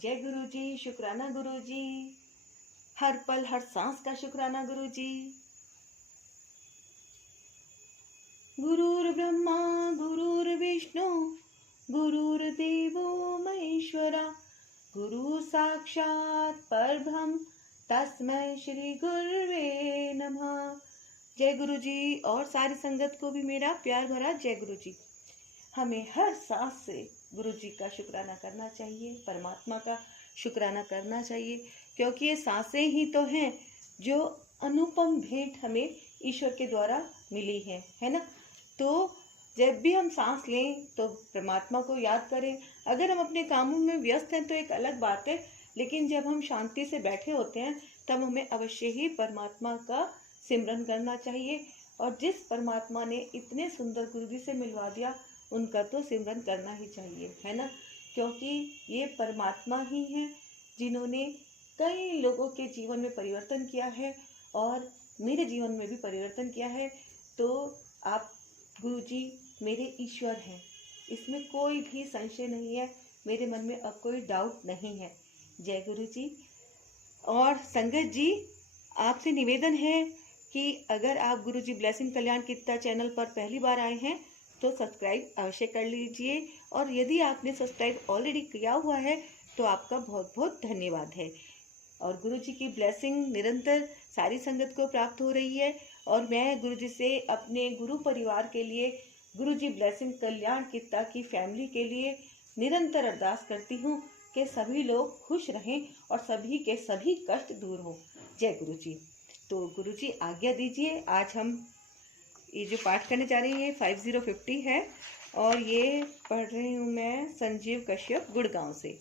जय गुरु जी। शुक्राना गुरु जी। हर पल हर सांस का शुक्राना गुरु जी। गुरुर्ब्रह्मा गुरुर्विष्णु गुरुर्देवो महेश्वरा गुरु साक्षात परब्रह्म तस्मै श्री गुरुवे नमः। जय गुरु जी और सारी संगत को भी मेरा प्यार भरा जय गुरु जी। हमें हर सांस से गुरु जी का शुक्राना करना चाहिए, परमात्मा का शुक्राना करना चाहिए, क्योंकि ये सांसें ही तो हैं जो अनुपम भेंट हमें ईश्वर के द्वारा मिली है ना। तो जब भी हम सांस लें तो परमात्मा को याद करें। अगर हम अपने कामों में व्यस्त हैं तो एक अलग बात है, लेकिन जब हम शांति से बैठे होते हैं तब हमें अवश्य ही परमात्मा का सिमरन करना चाहिए। और जिस परमात्मा ने इतने सुंदर गुरु जी से मिलवा दिया उनका तो सिमरन करना ही चाहिए, है ना। क्योंकि ये परमात्मा ही हैं जिन्होंने कई लोगों के जीवन में परिवर्तन किया है और मेरे जीवन में भी परिवर्तन किया है। तो आप गुरु जी मेरे ईश्वर हैं, इसमें कोई भी संशय नहीं है, मेरे मन में अब कोई डाउट नहीं है। जय गुरु जी। और संगत जी, आपसे निवेदन है कि अगर आप गुरु जी ब्लेसिंग कल्याण कीर्तन चैनल पर पहली बार आए हैं तो सब्सक्राइब अवश्य कर लीजिए, और यदि आपने सब्सक्राइब ऑलरेडी किया हुआ है तो आपका बहुत बहुत धन्यवाद है। और गुरु जी की ब्लेसिंग निरंतर सारी संगत को प्राप्त हो रही है, और मैं गुरु जी से अपने गुरु परिवार के लिए, गुरु जी ब्लेसिंग कल्याण कीर्तन की फैमिली के लिए निरंतर अरदास करती हूँ कि सभी लोग खुश रहें और सभी के सभी कष्ट दूर हों। जय गुरु जी। तो गुरु जी आज्ञा दीजिए, आज हम ये जो पाठ करने जा रही है 5050 है, और ये पढ़ रही हूँ मैं संजीव कश्यप गुड़गांव से।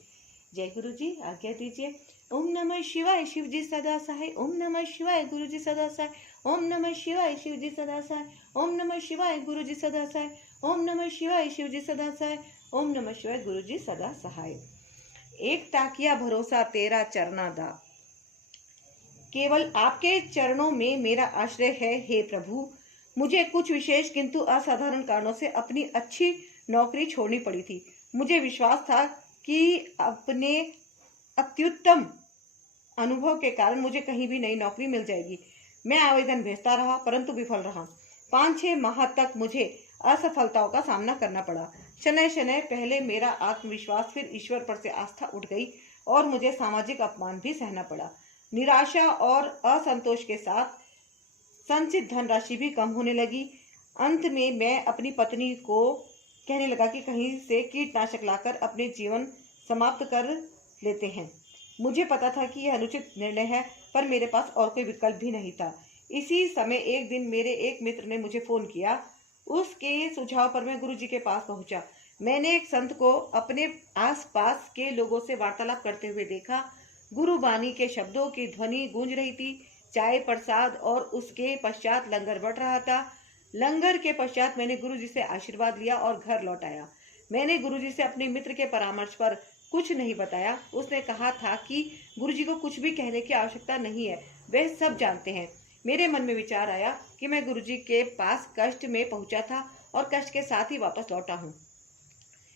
जय गुरु जी, आज्ञा दीजिए। ओम नमः शिवाय, शिव जी सदा सहाय। ओम नमः शिवाय, गुरु जी सदा सहाय। ओम नमः शिवाय, शिव जी सदा सहाय। ओम नमः शिवाय, गुरु जी सदा सहाय। ओम नमः शिवाय, शिव जी सदा सहाय। ओम नमः शिवाय, गुरु जी सदा सहाय। एक ताकिया भरोसा तेरा चरना दा, केवल आपके चरणों में मेरा आश्रय है हे प्रभु। मुझे कुछ विशेष किंतु असाधारण कारणों से अपनी अच्छी नौकरी छोड़नी पड़ी थी। मुझे विश्वास था कि अपने अत्युत्तम अनुभव के कारण मुझे कहीं भी नई नौकरी मिल जाएगी। मैं आवेदन भेजता रहा परंतु विफल रहा। 5-6 माह तक मुझे असफलताओं का सामना करना पड़ा। शनय शनय पहले मेरा आत्मविश्वास, फिर ईश्वर पर से आस्था उठ गई और मुझे सामाजिक अपमान भी सहना पड़ा। निराशा और असंतोष के साथ संचित धनराशि भी कम होने लगी। अंत में मैं अपनी पत्नी को कहने लगा कि कहीं से कीटनाशक लाकर अपने जीवन समाप्त कर लेते हैं। मुझे पता था कि यह अनुचित निर्णय है, पर मेरे पास और कोई विकल्प भी नहीं था। इसी समय एक दिन मेरे एक मित्र ने मुझे फोन किया। उसके सुझाव पर मैं गुरुजी के पास पहुंचा। मैंने एक संत को अपने आसपास के लोगों से वार्तालाप करते हुए देखा। गुरुबानी के शब्दों की ध्वनि गूंज रही थी। चाय, प्रसाद और उसके पश्चात लंगर बढ़ रहा था। लंगर के पश्चात मैंने गुरुजी से आशीर्वाद लिया और घर लौट आया। मैंने गुरुजी से अपने मित्र के परामर्श पर कुछ नहीं बताया। उसने कहा था कि गुरुजी को कुछ भी कहने की आवश्यकता नहीं है, वे सब जानते हैं। मेरे मन में विचार आया कि मैं गुरुजी के पास कष्ट में पहुंचा था और कष्ट के साथ ही वापस लौटा हूँ,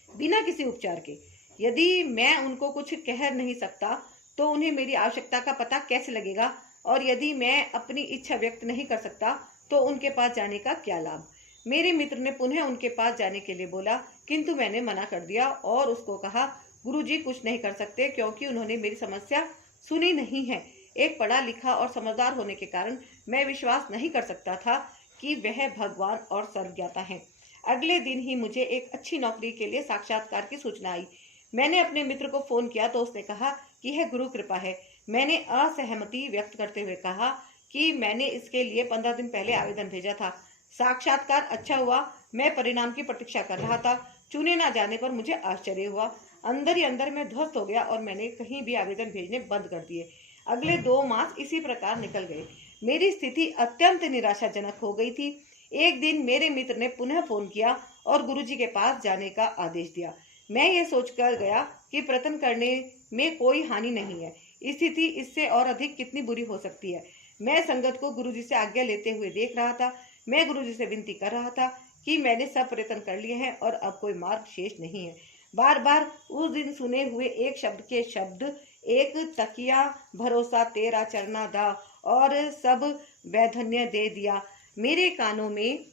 बिना किसी उपचार के। यदि मैं उनको कुछ कह नहीं सकता तो उन्हें मेरी आवश्यकता का पता कैसे लगेगा, और यदि मैं अपनी इच्छा व्यक्त नहीं कर सकता तो उनके पास जाने का क्या लाभ। मेरे मित्र ने पुनः उनके पास जाने के लिए बोला, किंतु मैंने मना कर दिया और उसको कहा गुरुजी कुछ नहीं कर सकते, क्योंकि उन्होंने मेरी समस्या सुनी नहीं है। एक पढ़ा लिखा और समझदार होने के कारण मैं विश्वास नहीं कर सकता था कि वह भगवान और सर्वज्ञाता है। अगले दिन ही मुझे एक अच्छी नौकरी के लिए साक्षात्कार की सूचना आई। मैंने अपने मित्र को फोन किया तो उसने कहा कि यह गुरु कृपा है। मैंने असहमति व्यक्त करते हुए कहा कि मैंने इसके लिए 15 दिन पहले आवेदन भेजा था। साक्षात्कार अच्छा हुआ। मैं परिणाम की प्रतीक्षा कर रहा था। चुने ना जाने पर मुझे आश्चर्य हुआ। अंदर ही अंदर मैं ध्वस्त हो गया और मैंने कहीं भी आवेदन भेजने बंद कर दिए। अगले 2 मास इसी प्रकार निकल गए। मेरी स्थिति अत्यंत निराशाजनक हो गई थी। एक दिन मेरे मित्र ने पुनः फोन किया और गुरुजी के पास जाने का आदेश दिया। मैं ये सोचकर गया कि प्रयत्न करने में कोई हानि नहीं है। स्थिति इससे और अधिक कितनी बुरी हो सकती है। मैं संगत को गुरुजी से आज्ञा लेते हुए देख रहा था। मैं गुरुजी से विनती कर रहा था कि मैंने सब प्रयत्न कर लिए हैं और अब कोई मार्ग शेष नहीं है। बार बार उस दिन सुने हुए एक शब्द के शब्द, एक तकिया भरोसा तेरा चरना दा और सब वैधन्य दे दिया, मेरे कानों में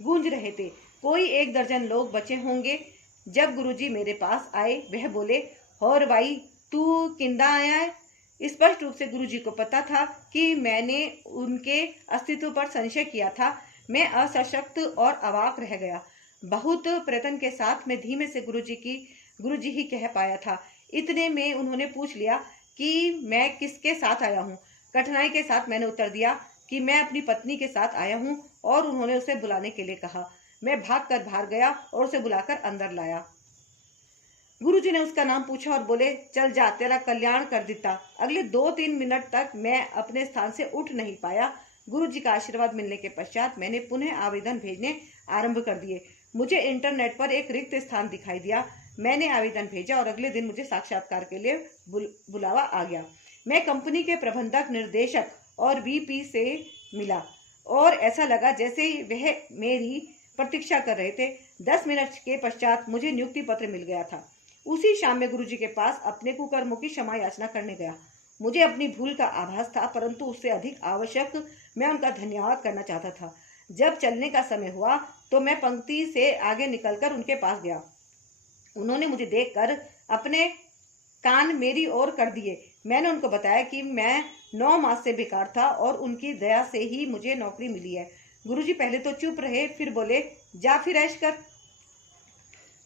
गूंज रहे थे। कोई 1 दर्जन लोग बचे होंगे। जब गुरुजी मेरे पास आए, वह बोले, और भाई तू किंदा आया है? स्पष्ट रूप से गुरुजी को पता था कि मैंने उनके अस्तित्व पर संशय किया था। मैं असशक्त और अवाक रह गया। बहुत प्रयत्न के साथ मैं धीमे से गुरुजी ही कह पाया था। इतने में उन्होंने पूछ लिया कि मैं किसके साथ आया हूँ। कठिनाई के साथ मैंने उत्तर दिया कि मैं अपनी पत्नी के साथ आया हूँ, और उन्होंने उसे बुलाने के लिए कहा। मैं भागकर बाहर गया और उसे बुलाकर अंदर लाया। गुरुजी ने उसका नाम पूछा और बोले, चल जा, तेरा कल्याण कर देता। अगले 2-3 मिनट तक मैं अपने स्थान से उठ नहीं पाया। गुरुजी का आशीर्वाद मिलने के पश्चात मैंने पुनः आवेदन भेजने आरंभ कर दिए। मुझे इंटरनेट पर एक रिक्त स्थान दिखाई दिया। मैंने आवेदन भेजा और अगले दिन मुझे साक्षात्कार के लिए बुलावा आ गया। मैं कंपनी के प्रबंधक, निर्देशक और वीपी से मिला और ऐसा लगा जैसे वह मेरी प्रतीक्षा कर रहे थे। 10 मिनट के पश्चात मुझे नियुक्ति पत्र मिल गया था। उसी शाम में गुरुजी के पास अपने कुकर्मों की क्षमा याचना करने गया। मुझे अपनी भूल का आभास था, परंतु उससे अधिक आवश्यक मैं उनका धन्यवाद करना चाहता था। जब चलने का समय हुआ तो मैं पंक्ति से आगे निकलकर उनके पास गया। उन्होंने मुझे देखकर अपने कान मेरी ओर कर दिए। मैंने उनको बताया कि मैं 9 मास से बेकार था और उनकी दया से ही मुझे नौकरी मिली है। गुरुजी पहले तो चुप रहे, फिर बोले, जा फिर ऐश कर।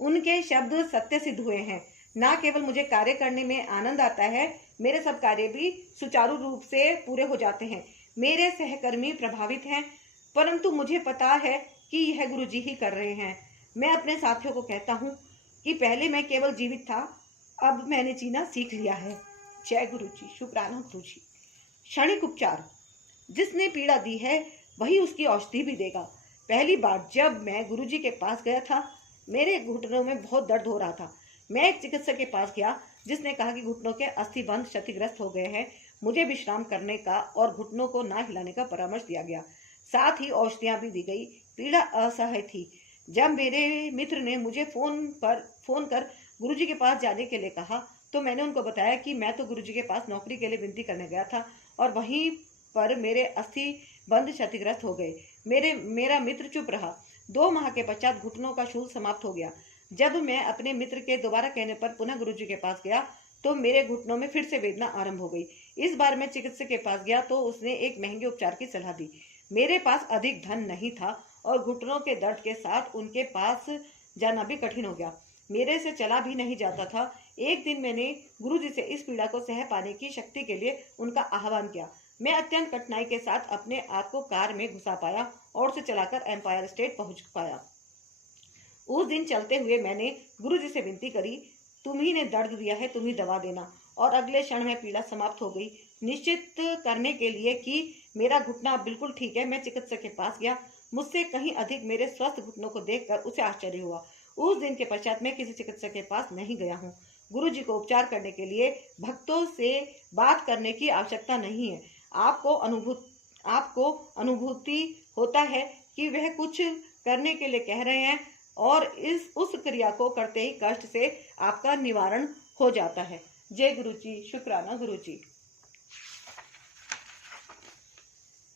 उनके शब्द सत्य सिद्ध हुए हैं। न केवल मुझे कार्य करने में आनंद आता है, मेरे सब कार्य भी सुचारू रूप से पूरे हो जाते हैं। मेरे सहकर्मी प्रभावित हैं, परंतु मुझे पता है कि यह गुरुजी ही कर रहे हैं। मैं अपने साथियों को कहता हूँ कि पहले मैं केवल जीवित था, अब मैंने जीना सीख लिया है। जय गुरुजी, शुक्राना गुरुजी। क्षणिक उपचार। जिसने पीड़ा दी है वही उसकी औषधि भी देगा। पहली बार जब मैं गुरुजी के पास गया था, मेरे घुटनों में बहुत दर्द हो रहा था। मैं एक चिकित्सक के पास गया, जिसने कहा कि घुटनों के अस्थिबंध क्षतिग्रस्त हो गए हैं। मुझे विश्राम करने का और घुटनों को ना हिलाने का परामर्श दिया गया। साथ ही औषधियां भी दी गई। पीड़ा असह्य थी। जब मेरे मित्र ने मुझे फोन कर गुरुजी के पास जाने के लिए कहा, तो मैंने उनको बताया कि मैं तो गुरुजी के पास नौकरी के लिए विनती करने गया था और वहीं पर मेरे अस्थि बंध क्षतिग्रस्त हो गए। मेरा मित्र चुप रहा। 2 माह के पश्चात घुटनों का शूल समाप्त हो गया। जब मैं अपने मित्र के दोबारा कहने पर पुनः गुरुजी के पास गया तो मेरे घुटनों में फिर से वेदना आरंभ हो गई। इस बार मैं चिकित्सक के पास गया तो उसने एक महंगे उपचार की सलाह दी। मेरे पास अधिक धन नहीं था और घुटनों के दर्द के साथ उनके पास जाना भी कठिन हो गया। मेरे से चला भी नहीं जाता था। एक दिन मैंने गुरुजी से इस पीड़ा को सह पाने की शक्ति के लिए उनका आह्वान किया। मैं अत्यंत कठिनाई के साथ अपने आप को कार में घुसा पाया और उसे चलाकर एम्पायर स्टेट पहुंच पाया। उस दिन चलते हुए मैंने गुरुजी से विनती करी, तुम ही ने दर्द दिया है, तुम ही दवा देना। और अगले क्षण में पीड़ा समाप्त हो गई। निश्चित करने के लिए कि मेरा घुटना बिल्कुल ठीक है, मैं चिकित्सक के पास गया। मुझसे कहीं अधिक मेरे स्वस्थ घुटनों को देखकर उसे आश्चर्य हुआ। उस दिन के पश्चात मैं किसी चिकित्सक के पास नहीं गया हूँ। गुरुजी को उपचार करने के लिए भक्तों से बात करने की आवश्यकता नहीं है। आपको अनुभूति होता है कि वह कुछ करने के लिए कह रहे हैं और उस क्रिया को करते ही कष्ट से आपका निवारण हो जाता है। जय गुरुजी, शुक्राना गुरुजी।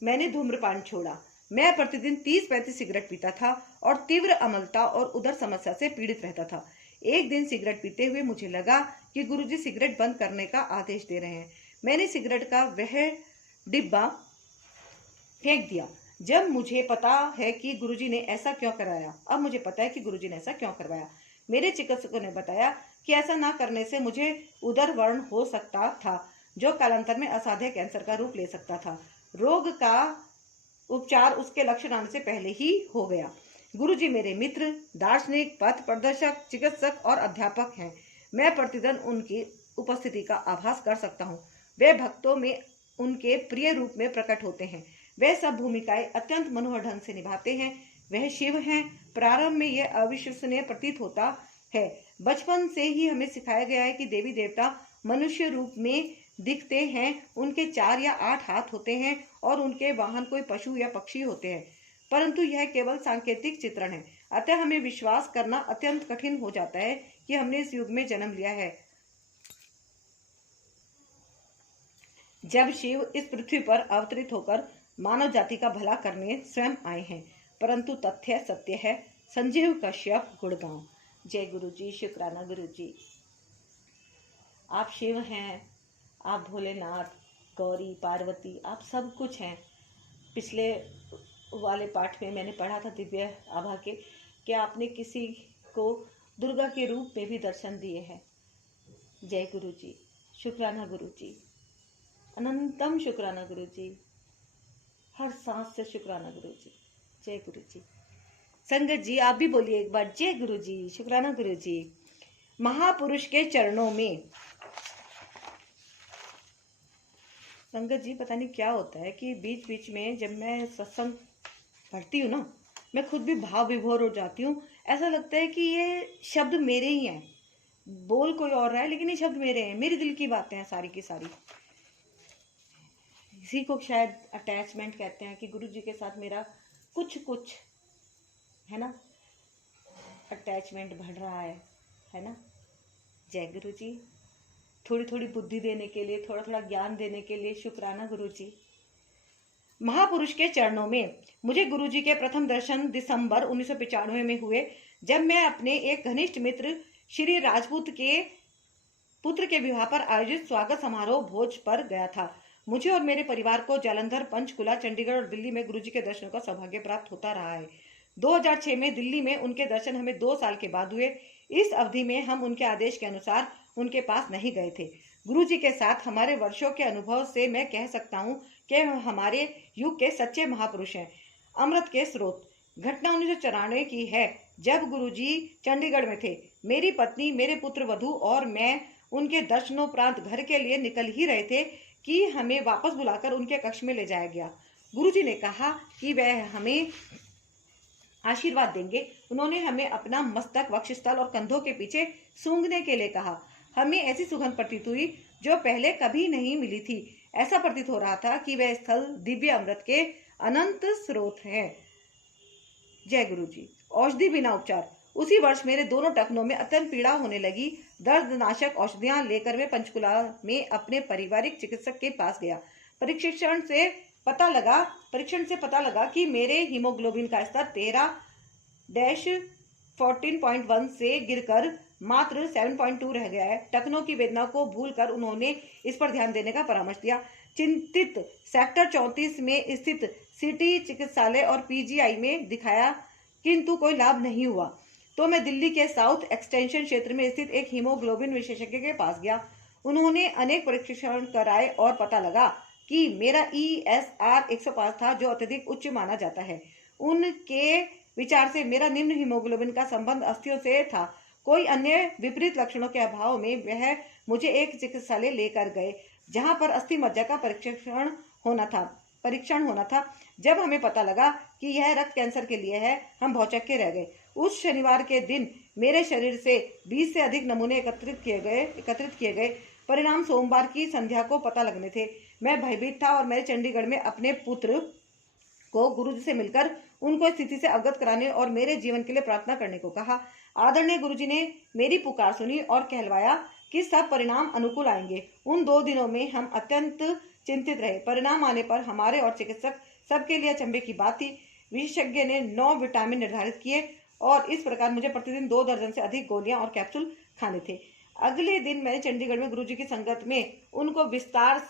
मैंने धूम्रपान छोड़ा। मैं प्रतिदिन 30-35 सिगरेट पीता था और तीव्र अम्लता और उदर समस्या से पीड़ित रहता था। एक दिन सिगरेट पीते हुए मुझे लगा कि गुरुजी सिगरेट बंद करने का आदेश दे रहे हैं। मैंने सिगरेट का वह डिब्बा फेंक दिया। जब मुझे पता है कि गुरुजी ने ऐसा क्यों कराया, अब मुझे पता है कि गुरुजी ने ऐसा क्यों करवाया। मेरे चिकित्सकों ने बताया कि ऐसा ना करने से मुझे उदर व्रण हो सकता था, जो कालांतर में असाध्य कैंसर का रूप ले सकता था। रोग का उपचार उसके लक्षण आने से पहले ही हो गया। गुरुजी मेरे मित्र, दार्शनिक, पथ प्रदर्शक, चिकित्सक और अध्यापक हैं। मैं प्रतिदिन उनकी उपस्थिति का आभास कर सकता हूँ। वे भक्तों में उनके प्रिय रूप में प्रकट होते हैं। वे सब भूमिकाएं अत्यंत मनोहर ढंग से निभाते हैं। वह शिव हैं। प्रारंभ में यह अविश्वसनीय प्रतीत होता है। बचपन से ही हमें सिखाया गया है कि देवी देवता मनुष्य रूप में दिखते हैं। उनके 4 या 8 हाथ होते हैं और उनके वाहन कोई पशु या पक्षी होते हैं, परंतु यह केवल सांकेतिक चित्रण है। अतः हमें विश्वास करना अत्यंत कठिन हो जाता है कि हमने इस युग में जन्म लिया है, जब शिव इस पृथ्वी पर अवतरित होकर मानव जाति का भला करने स्वयं आए हैं। परंतु तथ्य सत्य है। संजीव कश्यप, गुड़गांव। जय गुरु जी, शुक्राना गुरु जी। आप शिव हैं, आप भोलेनाथ, गौरी, पार्वती, आप सब कुछ हैं। पिछले वाले पाठ में मैंने पढ़ा था दिव्य आभा के कि आपने किसी को दुर्गा के रूप में भी दर्शन दिए हैं। जय गुरु जी, शुक्राना गुरु जी, अनंतम शुक्राना गुरु जी, हर सांस से शुक्राना गुरु जी। जय गुरु जी। संगत जी आप भी बोलिए एक बार, जय गुरु जी, शुक्राना गुरु जी। महापुरुष के चरणों में। संगत जी पता नहीं क्या होता है कि बीच बीच में जब मैं सत्संग पढ़ती हूँ ना, मैं खुद भी भाव विभोर हो जाती हूँ। ऐसा लगता है कि ये शब्द मेरे ही हैं, बोल कोई और रहा है लेकिन ये शब्द मेरे हैं, मेरे दिल की बातें हैं सारी की सारी। इसी को शायद अटैचमेंट कहते हैं कि गुरु जी के साथ मेरा कुछ कुछ है ना, अटैचमेंट बढ़ रहा है ना। जय गुरु जी। थोड़ी थोड़ी बुद्धि देने के लिए, थोड़ा थोड़ा ज्ञान देने के लिए शुक्राना गुरु जी। महापुरुष के चरणों में। मुझे गुरु जी के प्रथम दर्शन दिसंबर 1995 में हुए, जब मैं अपने एक घनिष्ठ मित्र श्री राजपूत के पुत्र के विवाह पर आयोजित स्वागत समारोह भोज पर गया था। मुझे और मेरे परिवार को जालंधर, पंचकुला, चंडीगढ़ और दिल्ली में गुरुजी के दर्शन का सौभाग्य प्राप्त होता रहा है। 2006 में दिल्ली में उनके दर्शन हमें 2 साल के बाद हुए। इस अवधि में हम उनके आदेश के अनुसार उनके पास नहीं गए थे। गुरुजी के साथ हमारे वर्षों के अनुभव से मैं कह सकता हूँ कि हमारे युग के सच्चे महापुरुष हैं, अमृत के स्रोत। घटना 1994 की है, जब गुरुजी चंडीगढ़ में थे। मेरी पत्नी, मेरे पुत्र वधू और मैं उनके दर्शनोपरांत घर के लिए निकल ही रहे थे कि हमें वापस बुलाकर उनके कक्ष में ले जाया गया। गुरुजी ने कहा कि वह हमें आशीर्वाद देंगे। उन्होंने हमें अपना मस्तक, वक्षस्थल और कंधों के पीछे सूंघने के लिए कहा। हमें ऐसी सुगंध प्रतीत हुई जो पहले कभी नहीं मिली थी। ऐसा प्रतीत हो रहा था कि वह स्थल दिव्य अमृत के अनंत स्रोत है। जय गुरु जी। औषधि बिना उपचार। उसी वर्ष मेरे दोनों टखनों में अत्यंत पीड़ा होने लगी। दर्दनाशक औषधियां लेकर मैं पंचकुला में अपने पारिवारिक चिकित्सक के पास गया। परीक्षण से पता लगा कि मेरे हीमोग्लोबिन का स्तर 13-14.1 से गिरकर मात्र 7.2 रह गया है। टखनों की वेदना को भूलकर उन्होंने इस पर ध्यान देने का परामर्श दिया। चिंतित सेक्टर 34 में स्थित सिटी चिकित्सालय और पीजीआई में दिखाया, किंतु कोई लाभ नहीं हुआ। तो मैं दिल्ली के साउथ एक्सटेंशन क्षेत्र में स्थित एक हीमोग्लोबिन विशेषज्ञ के पास गया। उन्होंने अनेक परीक्षण कराए और पता लगा कि मेरा ESR 105 था, जो अत्यधिक उच्च माना जाता है। उनके विचार से मेरा निम्न हीमोग्लोबिन का संबंध अस्थियों से था। कोई अन्य विपरीत लक्षणों के अभाव में वह मुझे एक चिकित्सालय लेकर गए, जहां पर अस्थि मज्जा का परीक्षण होना था। जब हमें पता लगा कि यह रक्त कैंसर के लिए है, हम भौचक्के रह गए। उस शनिवार के दिन मेरे शरीर से 20 से अधिक नमूने एकत्रित किए गए। परिणाम सोमवार की संध्या को पता लगने थे। मैं भयभीत था और मैंने चंडीगढ़ में अपने पुत्र को गुरुजी से मिलकर उनको स्थिति से अवगत कराने और मेरे जीवन के लिए प्रार्थना करने को कहा। आदरणीय गुरुजी ने मेरी पुकार सुनी और कहलवाया कि सब परिणाम अनुकूल आएंगे। उन 2 दिनों में हम अत्यंत चिंतित रहे। परिणाम आने पर हमारे और चिकित्सक सबके लिए अचंभे की बात थी। विशेषज्ञ ने 9 विटामिन निर्धारित किए और इस प्रकार मुझे प्रतिदिन 2 दर्जन से अधिक गोलियां और कैप्सूल खाने थे। अगले दिन मैंने चंडीगढ़ में गुरुजी की संगत में उनको विस्तार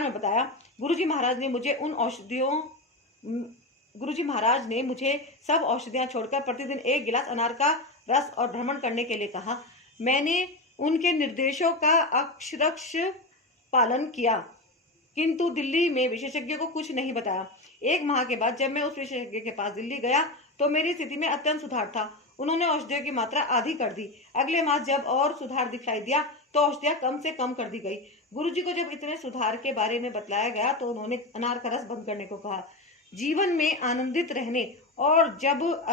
में बताया। गुरुजी महाराज ने मुझे सब औषधियां छोड़कर प्रतिदिन 1 गिलास अनार का रस और भ्रमण करने के लिए कहा। मैंने उनके निर्देशों का अक्षरश पालन किया, किंतु दिल्ली में विशेषज्ञ को कुछ नहीं बताया। 1 माह के बाद जब मैं उस विशेषज्ञ के पास दिल्ली गया तो मेरी स्थिति में अत्यंत सुधार था। उन्होंने औषधियों की मात्रा आधी कर दी। अगले माह जब और सुधार दिखाई दिया तो औषधियां कम से कम कर दी गई। गुरुजी को जब इतने सुधार के बारे में बतलाया गया तो उन्होंने अनार का रस बंद करने को कहा। जीवन में आनंदित रहने और जब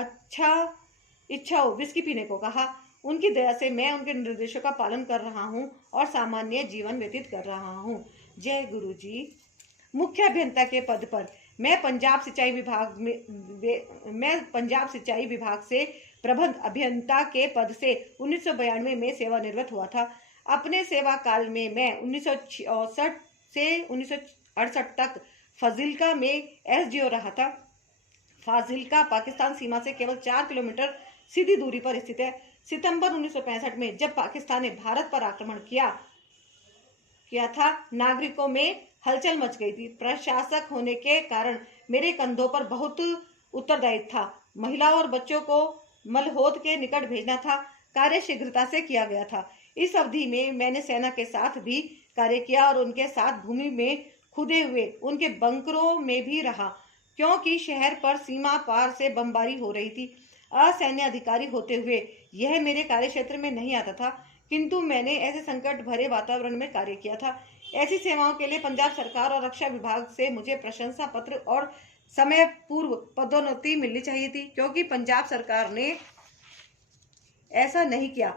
इच्छा हो विस्की पीने को कहा। उनकी दया से मैं उनके निर्देशों का पालन कर रहा हूँ और सामान्य जीवन व्यतीत कर रहा हूँ। जय गुरु जी। मुख्य अभियंता के पद पर मैं पंजाब सिंचाई विभाग से प्रबंध अभियंता के पद से 1992 में सेवानिवृत्त हुआ था। अपने सेवा काल में मैं 1966 से 1968 तक फाजिल्का में एसडीओ रहा था। फाजिल्का पाकिस्तान सीमा से केवल 4 किलोमीटर सीधी दूरी पर स्थित है। सितंबर 1965 में जब पाकिस्तान ने भारत पर आक्रमण किया था, नागरिकों में हलचल मच गई थी। प्रशासक होने के कारण मेरे कंधों पर बहुत उत्तरदायित्व था। महिलाओं और बच्चों को मलहोद के निकट भेजना था। कार्य शीघ्रता से किया गया था। इस अवधि में मैंने सेना के साथ भी कार्य किया और उनके साथ भूमि में खुदे हुए उनके बंकरों में भी रहा, क्योंकि शहर पर सीमा पार से बमबारी हो रही थी। असैन्य अधिकारी होते हुए यह मेरे कार्य क्षेत्र में नहीं आता था, किंतु मैंने ऐसे संकट भरे वातावरण में कार्य किया था। ऐसी सेवाओं के लिए पंजाब सरकार और रक्षा विभाग से मुझे प्रशंसा पत्र और समय पूर्व पदोन्नति मिलनी चाहिए थी, क्योंकि पंजाब सरकार ने ऐसा नहीं किया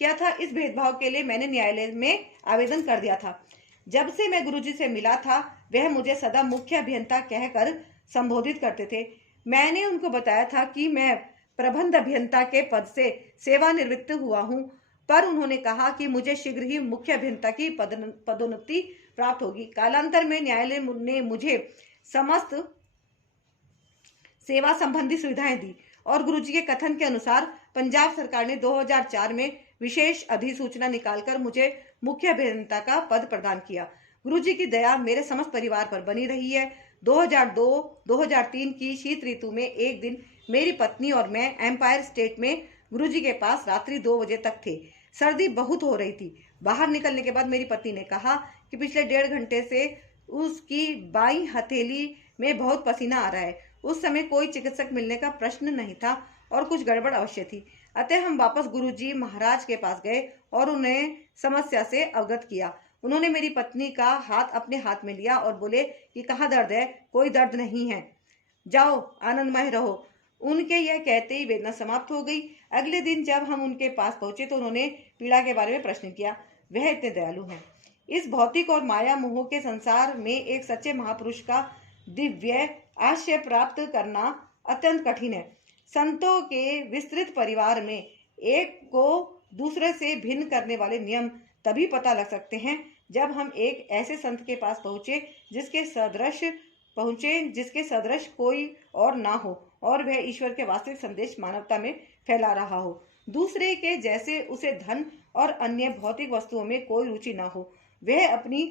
था। इस भेदभाव के लिए मैंने न्यायालय में आवेदन कर दिया था। जब से मैं गुरुजी से मिला था, वह मुझे सदा मुख्य अभियंता कहकर संबोधित करते थे। मैंने उनको बताया था कि मैं प्रबंध अभियंता के पद से सेवानिवृत्त हुआ हूं, पर उन्होंने कहा कि मुझे शीघ्र ही मुख्य अभियंता की पदोन्नति प्राप्त होगी। कालांतर में न्यायालय ने मुझे समस्त सेवा संबंधी सुविधाएं दी और गुरुजी के कथन के अनुसार पंजाब सरकार ने 2004 में विशेष अधिसूचना निकालकर मुझे मुख्य अभियंता का पद प्रदान किया। गुरुजी की दया मेरे समस्त परिवार पर बनी रही है। 2002-2003 की शीत ऋतु में एक दिन मेरी पत्नी और मैं एम्पायर स्टेट में गुरुजी के पास रात्रि 2 बजे तक थे। सर्दी बहुत हो रही थी। बाहर निकलने के बाद मेरी पत्नी ने कहा कि पिछले 1.5 घंटे से उसकी बाईं हथेली में बहुत पसीना आ रहा है। उस समय कोई चिकित्सक मिलने का प्रश्न नहीं था और कुछ गड़बड़ अवश्य थी। अतः हम वापस गुरुजी महाराज के पास गए और उन्हें समस्या से अवगत किया। उन्होंने मेरी पत्नी का हाथ अपने हाथ में लिया और बोले कि कहाँ दर्द है? कोई दर्द नहीं है, जाओ आनंदमय रहो। उनके यह कहते ही वेदना समाप्त हो गई। अगले दिन जब हम उनके पास पहुंचे तो उन्होंने पीड़ा के बारे में प्रश्न किया। वह इतने दयालु हैं। इस भौतिक और माया मोह के संसार में एक सच्चे महापुरुष का दिव्य आश्रय प्राप्त करना अत्यंत कठिन है। संतों के विस्तृत परिवार में एक को दूसरे से भिन्न करने वाले नियम तभी पता लग सकते हैं जब हम एक ऐसे संत के पास पहुंचे जिसके सदृश कोई और ना हो और वह ईश्वर के वास्तविक संदेश मानवता में फैला रहा हो। दूसरे के जैसे उसे धन और अन्य भौतिक वस्तुओं में कोई रुचि ना हो। वह अपनी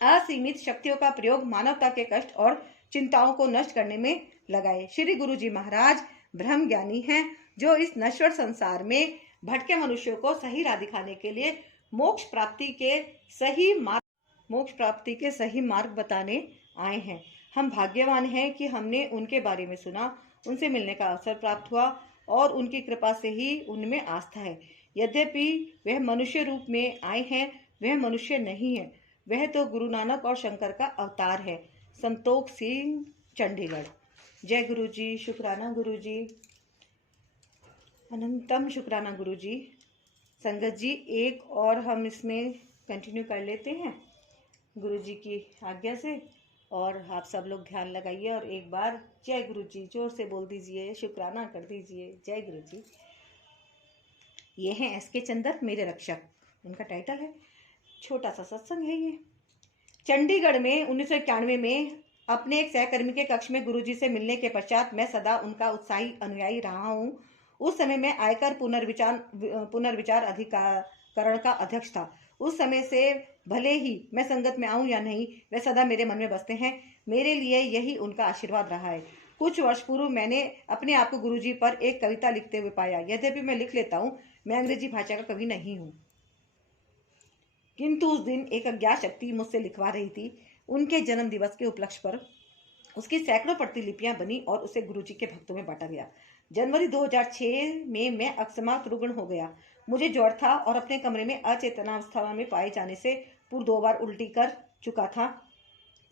असीमित शक्तियों का प्रयोग मानवता के कष्ट और चिंताओं को नष्ट करने में लगाए। श्री गुरुजी महाराज ब्रह्म ज्ञानी हैं, जो इस नश्वर संसार में भटके मनुष्यों को सही राह दिखाने के लिए मोक्ष प्राप्ति के सही मार्ग बताने आए हैं। हम भाग्यवान हैं कि हमने उनके बारे में सुना, उनसे मिलने का अवसर प्राप्त हुआ और उनकी कृपा से ही उनमें आस्था है। यद्यपि वह मनुष्य रूप में आए हैं, वह मनुष्य नहीं है, वह तो गुरु नानक और शंकर का अवतार है। संतोख सिंह, चंडीगढ़। जय गुरु जी। शुक्राना गुरु जी, अनंतम शुक्राना गुरु जी। संगत जी, एक और हम इसमें कंटिन्यू कर लेते हैं गुरु जी की आज्ञा से, और आप सब लोग ध्यान लगाइए और एक बार जय गुरु जी जोर से बोल दीजिए, शुक्राना कर दीजिए। जय गुरु जी। ये हैं एसके चंदर, मेरे रक्षक, उनका टाइटल है। छोटा सा सत्संग है ये। चंडीगढ़ में 1991 में अपने एक सहकर्मी के कक्ष में गुरुजी से मिलने के पश्चात मैं सदा उनका उत्साही अनुयायी रहा हूँ। उस समय मैं आयकर पुनर्विचार अधिकरण का अध्यक्ष था। उस समय से भले ही मैं संगत में आऊं या नहीं, वे सदा मेरे मन में बसते हैं। मेरे लिए यही उनका आशीर्वाद रहा है। कुछ वर्ष पूर्व मैंने अपने आप को गुरुजी पर एक कविता लिखते हुए पाया। यद्यपि मैं लिख लेता हूँ, मैं अंग्रेजी भाषा का कवि नहीं हूँ, किंतु उस दिन एक अज्ञात शक्ति मुझसे लिखवा रही थी। उनके जन्म दिवस के उपलक्ष्य पर उसकी सैकड़ों प्रतिलिपियां बनी और उसे गुरुजी के भक्तों में बांटा गया। जनवरी 2006 में मैं अकस्मात रुग्ण हो गया। मुझे ज्वर था और अपने कमरे में अचेतनावस्था में पाए जाने से पूर्व 2 बार उल्टी कर चुका था।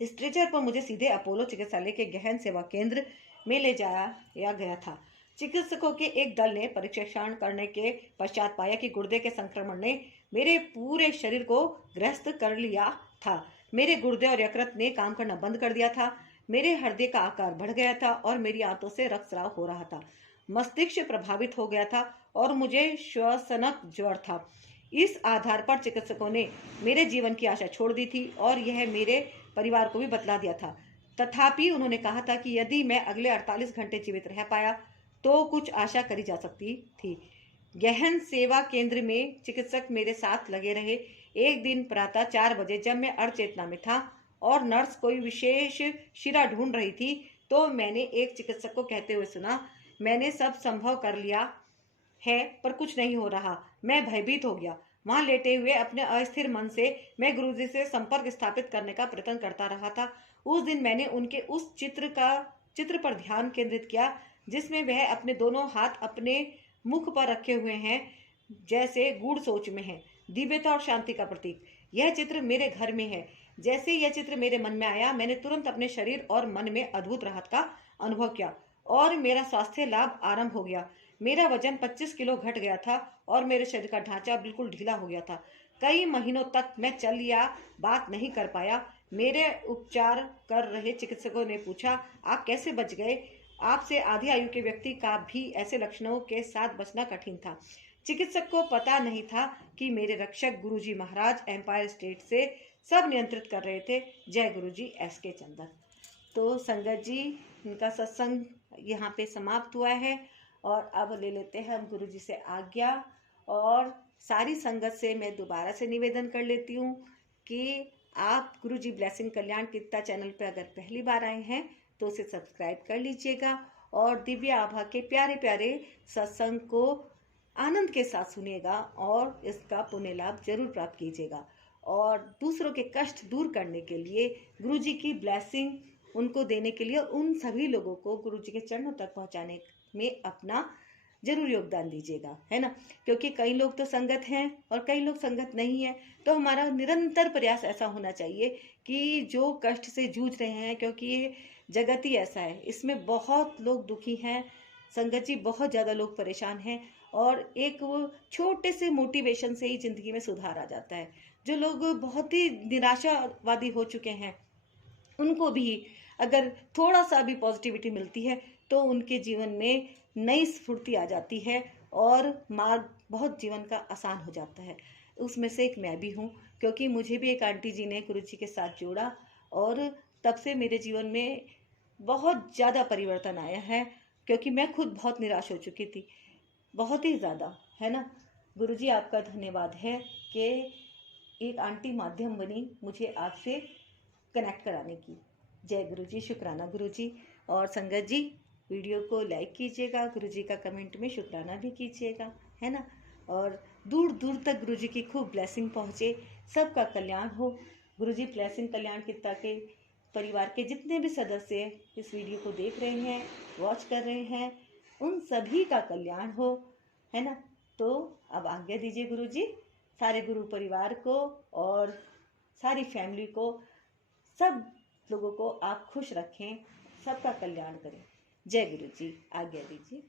स्ट्रेचर पर मुझे सीधे अपोलो चिकित्सालय के गहन सेवा केंद्र में ले जाया गया था। चिकित्सकों के एक दल ने परीक्षण करने के पश्चात पाया कि गुर्दे के संक्रमण ने मेरे पूरे शरीर को ग्रस्त कर लिया था। मेरे गुर्दे और यकृत ने काम करना बंद कर दिया था। मेरे हृदय का आकार बढ़ गया था और मेरी आंतों से रक्तस्राव हो रहा था। मस्तिष्क प्रभावित हो गया था और मुझे श्वसनक ज्वर था। इस आधार पर चिकित्सकों ने मेरे जीवन की आशा छोड़ दी थी और यह मेरे परिवार को भी बतला दिया था। तथापि उन्होंने कहा था कि यदि मैं अगले 48 घंटे जीवित रह पाया तो कुछ आशा करी जा सकती थी। गहन सेवा केंद्र में चिकित्सक मेरे साथ लगे रहे। एक दिन प्रातः 4 बजे जब मैं अर्धचेतना में था और नर्स कोई विशेष शिरा ढूंढ रही थी तो मैंने एक चिकित्सक को कहते हुए सुना, मैंने सब संभव कर लिया है पर कुछ नहीं हो रहा। मैं भयभीत हो गया। वहां लेटे हुए अपने अस्थिर मन से मैं गुरुजी से संपर्क स्थापित करने का प्रयत्न करता रहा था। उस दिन मैंने उनके उस चित्र पर ध्यान केंद्रित किया जिसमें वह अपने दोनों हाथ अपने मुख पर रखे हुए हैं, जैसे गूढ़ सोच में है, दिव्यता और शांति का प्रतीक। यह चित्र मेरे घर में है। जैसे यह चित्र मेरे मन में आया, मैंने तुरंत अपने शरीर और मन में अद्भुत राहत का अनुभव किया और मेरा स्वास्थ्य लाभ आरंभ हो गया। मेरा वजन 25 किलो घट गया था और मेरे शरीर का ढांचा बिल्कुल ढीला हो गया था। कई महीनों तक मैं चल या बात नहीं कर पाया। मेरे उपचार कर रहे चिकित्सकों ने पूछा, आप कैसे बच गए? आपसे आधी आयु के व्यक्ति का भी ऐसे लक्षणों के साथ बचना कठिन था। चिकित्सक को पता नहीं था कि मेरे रक्षक गुरुजी महाराज एम्पायर स्टेट से सब नियंत्रित कर रहे थे। जय गुरुजी एस.के. चंदन। तो संगत जी, इनका सत्संग यहाँ पे समाप्त हुआ है और अब ले लेते हैं हम गुरुजी से आज्ञा। और सारी संगत से मैं दोबारा से निवेदन कर लेती हूँ कि आप गुरुजी ब्लेसिंग कल्याण कीर्तन चैनल पे अगर पहली बार आए हैं तो उसे सब्सक्राइब कर लीजिएगा और दिव्य आभा के प्यारे प्यारे सत्संग को आनंद के साथ सुनिएगा और इसका पुण्य लाभ जरूर प्राप्त कीजिएगा। और दूसरों के कष्ट दूर करने के लिए गुरुजी की ब्लेसिंग उनको देने के लिए और उन सभी लोगों को गुरुजी के चरणों तक पहुंचाने में अपना जरूर योगदान दीजिएगा, है ना। क्योंकि कई लोग तो संगत हैं और कई लोग संगत नहीं है। तो हमारा निरंतर प्रयास ऐसा होना चाहिए कि जो कष्ट से जूझ रहे हैं, क्योंकि ये जगत ही ऐसा है, इसमें बहुत लोग दुखी हैं संगत जी, बहुत ज़्यादा लोग परेशान हैं और एक वो छोटे से मोटिवेशन से ही ज़िंदगी में सुधार आ जाता है। जो लोग बहुत ही निराशावादी हो चुके हैं उनको भी अगर थोड़ा सा भी पॉजिटिविटी मिलती है तो उनके जीवन में नई स्फूर्ति आ जाती है और मार्ग बहुत जीवन का आसान हो जाता है। उसमें से एक मैं भी हूँ, क्योंकि मुझे भी एक आंटी जी ने गुरुजी के साथ जोड़ा और तब से मेरे जीवन में बहुत ज़्यादा परिवर्तन आया है, क्योंकि मैं खुद बहुत निराश हो चुकी थी, बहुत ही ज़्यादा, है ना। गुरुजी आपका धन्यवाद है कि एक आंटी माध्यम बनी मुझे आपसे कनेक्ट कराने की। जय गुरुजी, शुक्राना गुरुजी। और संगत जी, वीडियो को लाइक कीजिएगा, गुरुजी का कमेंट में शुक्राना भी कीजिएगा, है ना। और दूर दूर तक गुरुजी की खूब ब्लेसिंग पहुँचे, सबका कल्याण हो। गुरुजी ब्लेसिंग कल्याण कीर्तन के परिवार के जितने भी सदस्य इस वीडियो को देख रहे हैं, वॉच कर रहे हैं, उन सभी का कल्याण हो, है ना। तो अब आज्ञा दीजिए गुरुजी, सारे गुरु परिवार को और सारी फैमिली को, सब लोगों को आप खुश रखें, सबका कल्याण करें। जय गुरुजी, आज्ञा दीजिए।